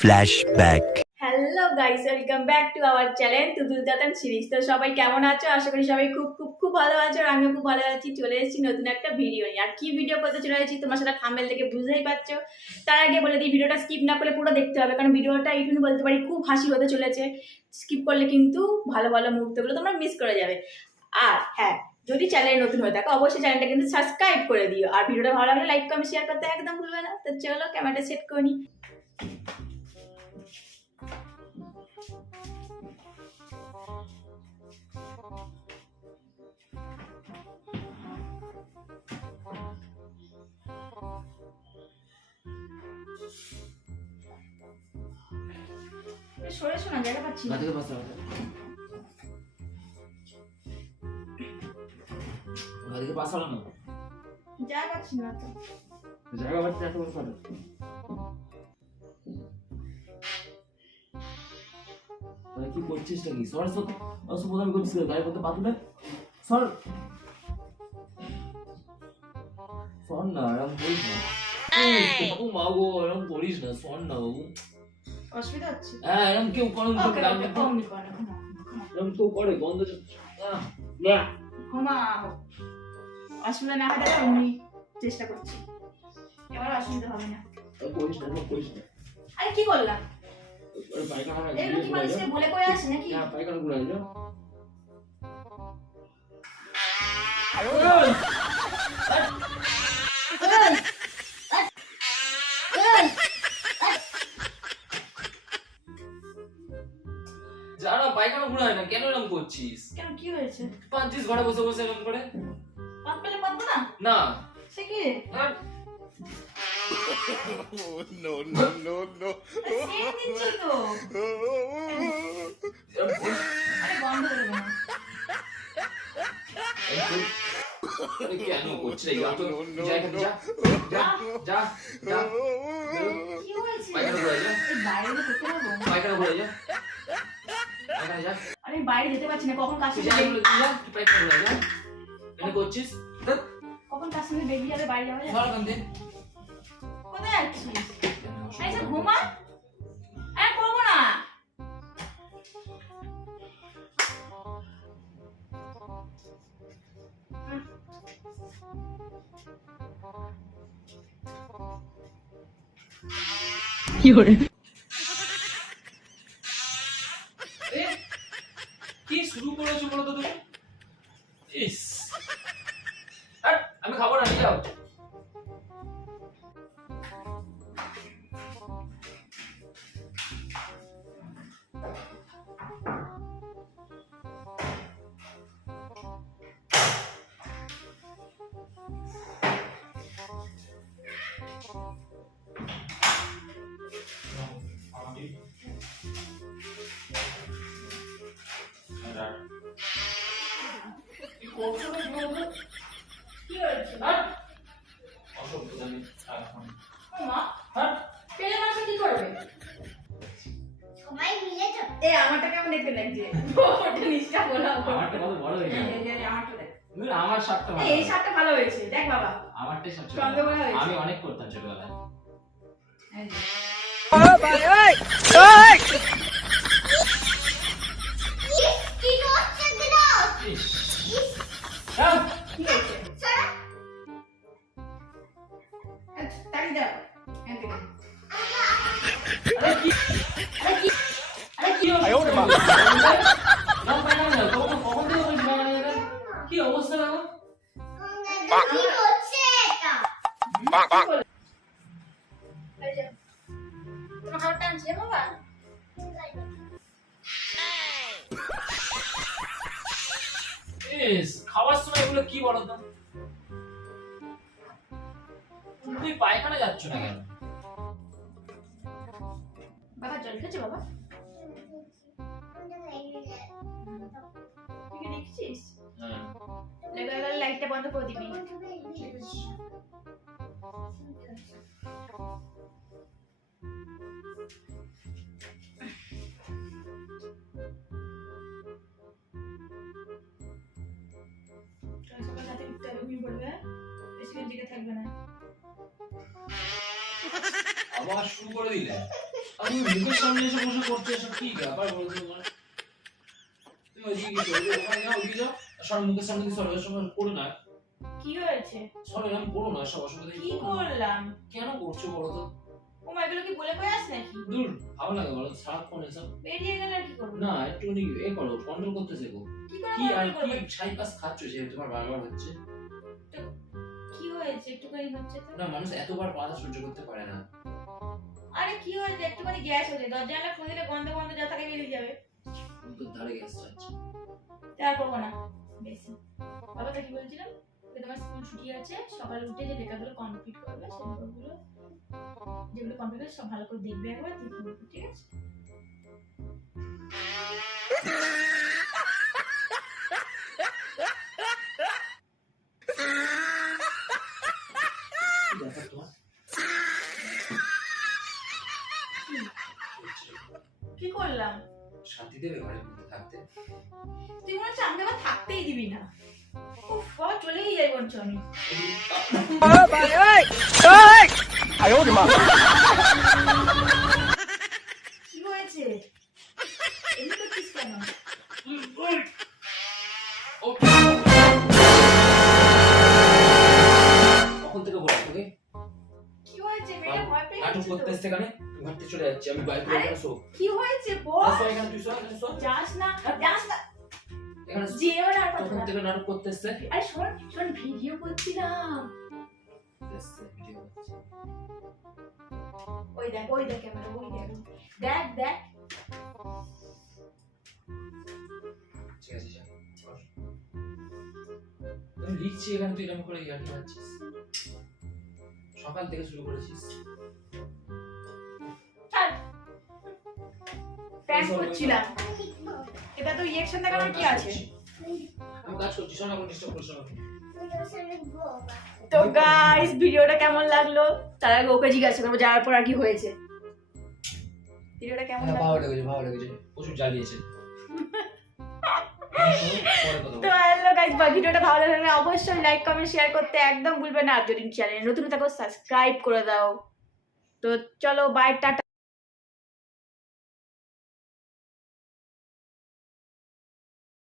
Flashback. Hello guys, welcome back to our channel TutulTatan series. তো সবাই কেমন আছো? আশা করি সবাই খুব খুব খুব ভালো আছো, আর আমিও খুব ভালো আছি। চলে এসেছি নতুন একটা ভিডিও নিয়ে। আর কি ভিডিও করতে চলে এসেছি তোমরা সেটা থাম্বনেল থেকে বুঝতেই পারছো। তার আগে বলে দিই, ভিডিওটা স্কিপ না করে পুরো দেখতে হবে, কারণ ভিডিওটা এইটুকু বলতে পারি খুব হাসি হতে চলেছে। স্কিপ করলে কিন্তু ভালো ভালো মুহূর্তগুলো তোমরা মিস করে যাবে। আর হ্যাঁ, যদি চ্যানেল নতুন হয়ে থাকো অবশ্যই চ্যানেলটা কিন্তু সাবস্ক্রাইব করে দিও, আর ভিডিওটা ভালো লাগলে লাইক কমেন্ট শেয়ার করতে একদম ভুলবে না। তো চলো ক্যামেরাটা সেট করে নিই। সরে শোনা জায়গা পাচ্ছি না। ওদিকে পাস হলো না, জায়গা পাচ্ছি না তো। জায়গা পাচ্ছে এত বড় করে। তুই কি করছিস নাকি? সর সর, অসুবিধা আমি করছিস গায়ে করতে পারবো না। সর সর না, এরকম করিস না। ও মা গো, এরকম করিস না, সর না বাবু। অসুবিধা হচ্ছে? হ্যাঁ, এরকম কেউ করে না। এরকম কেউ করে, গন্ধ না। ঘুমাও, অসুবিধা না হয় দাদা, আমি চেষ্টা করছি, এবার অসুবিধা হবে না। করিস না, করিস না। আরে কি করলাম? পায়খানা এগুলো কি মানুষকে বলে করে আসে নাকি? হ্যাঁ, পায়খানা করে আসবে। যারা পায়খানা ঘুরায় না, কেন এরকম করছিস? কেন, কি হয়েছে? পাঁচিস ঘরে বসে বসে এরকম করে? পাত পেলে পাতবো না? না। সে কি? No no no no. Same দিচ্ছি তো। আরে বন্ধ করে দেবো না। কেন করছিস এই গান? যা এখানে, যা যা যা যা। কি হয়েছে? পায়খানা ঘুরায় যা। এই বাইরে যেতে পারবো? পায়খানা ঘুরায় যা। পায়খানা যা। আমি বাইরে যেতে পারছি না, কখন কাজ তুই শেষে যা, বেরিয়ে যা, তুই পায়খানা ঘুরায় যা। কেন করছিস? কখন কাজ শেষে বেরিয়ে যাবে, বাইরে যাবে? সর এখান থেকে। কোথায় যাচ্ছিস? আচ্ছা ঘুমা। আরে করবো না। কি করে? কি শুরু করেছো বলো তো তুমি? ইস, আমি খাবো না, নিয়ে যাও। কি হয়েছে? মা, পেলে মাছ কি করবে? সবাই মিলে তো এ আমারটা কেমন দেখতে লাগছে? ওটা নিচটা বলা। আমারটা কত বড় হয়ে গেল। আমারটা দেখ। আমার শার্টটা ভালো। এই শার্টটা ভালো হয়েছে, দেখ বাবা। আমারটাই সবচেয়ে চন্দ্রকোনা হয়েছে। আমি অনেক করতাম ছোটবেলায়। এই যে। কি করছে দিলো ইস, হ্যাঁ, কি হয়েছে? সরা তাড়ি দাও। এই দেখো। আরে কি, আরে কি হচ্ছে? না, পায়খানা না, কখন থেকে বলছি পায়খানা যাবে? কি অবস্থা বাবা? কি করছে এটা এই যে। তোমার খাবার টানছে বাবা? ইস, খাওয়ার সময় এগুলো কি বলো তো? তুমি পায়খানা যাচ্ছ না কেন? বাবা জল খেয়েছে বাবা? তুই কি দেখছিস? হ্যাঁ। লাইটটা বন্ধ করে দিবি। সকাল রাতে উঠতে হবে, ঘুমিয়ে পড়বে, বেশিক্ষণ জেগে থাকবে না। আবার শুরু করে দিলে। আমি মুখের সামনে এসে বসে করতে এসব কি ব্যাপার বলো তো তোমার? তুমি ওইদিকে গিয়ে চলে ওখানে যাও, ওইদিকে যাও। সর মুখের সামনে দিয়ে সর, ওই সময় করো না। কি হয়েছে? সর এরকম করো না, সব অসুবিধা কি করলাম? কেন করছো বলো তো? ও মা, এগুলো কি বলে কয়ে আসে নাকি? দূর, ভালো লাগে বলো সারাক্ষণ এসব? বেরিয়ে গেলে আর কি করবো? না, একটুখানি এ করো, কন্ট্রোল করতে শেখো। কি করে কি আর control কি করবো? সাইপাস খাচ্ছ যে তোমার বারবার হচ্ছে? কি হয়েছে? একটুখানি হচ্ছে তো। না, মানুষ এতবার বাধা সহ্য করতে পারে না। আরে কি হয়েছে? একটুখানি গ্যাস হয়েছে, দরজা জানলা খুলে দিলে গন্ধ গন্ধ যা থাকে বেরিয়ে যাবে। তো ধারে গ্যাস যাচ্ছে। তার করবো না বেশি। বাবা তো কি বলছিলাম, যে তোমার স্কুল ছুটি আছে, সকালে উঠে যে লেখাগুলো কমপ্লিট করবে সেই লেখাগুলো যেগুলো কমপ্লিট হবে সব ভালো করে দেখবে একবার, ঠিক করবে, ঠিক আছে? কি ব্যাপার তোমার? কি করলাম? শান্তি দেবে ঘরের মধ্যে থাকতে? তুই মনে হচ্ছে আমাকে আবার থাকতেই দিবি না। উফ বাবা, চলেই যাই বলছো আমি। কি হয়েছে? এমনি করছিস কেন? কখন থেকে বলো তোকে? কি হয়েছে? মেয়েটা ভয় পেয়ে নাটক গেছে তো। করতে এসছে এখানে? তুমি ঘর থেকে চলে যাচ্ছি, আমি বাইরে আরে, এখানে শো। কি হয়েছে বল? শো এখানে, তুই শো এখানে শো। যাস না, যাস না। এখানে যেও না তখন কথা। থেকে নাটক করতে এসছে। আরে শোন শোন, ভিডিও করছিলাম। এসছে, ভিডিও করছে। ওই দেখ ক্যামেরা, ওই দেখ। দেখ দেখ। ঠিক আছে, যা, কর। আমি লিখছি এখানে, তুই এরকম করে ইয়ার্কি মারছিস। সকাল থেকে শুরু করেছিস। চল। প্র্যাঙ্ক করছিলাম। এটা তো রিঅ্যাকশন দেখানোর কি আছে? আমি কাজ করছি, শোন, এখন ডিস্টার্ব করিস না আমাকে। তো গাইস, ভিডিওটা কেমন লাগলো তার আগে ওকে জিজ্ঞাসা করবো যাওয়ার পর আর কি হয়েছে। ভিডিওটা কেমন হ্যাঁ, লাগলো? ভালো লেগেছে, প্রচুর জ্বালিয়েছে। পরে কথা তো বলবো। হ্যালো গাইস, ভিডিওটা ভালো লাগলে অবশ্যই লাইক কমেন্ট শেয়ার করতে একদম ভুলবে না। আর যদি চ্যানেল নতুন থাকো সাবস্ক্রাইব করে দাও। তো চলো, বাই, টাটা।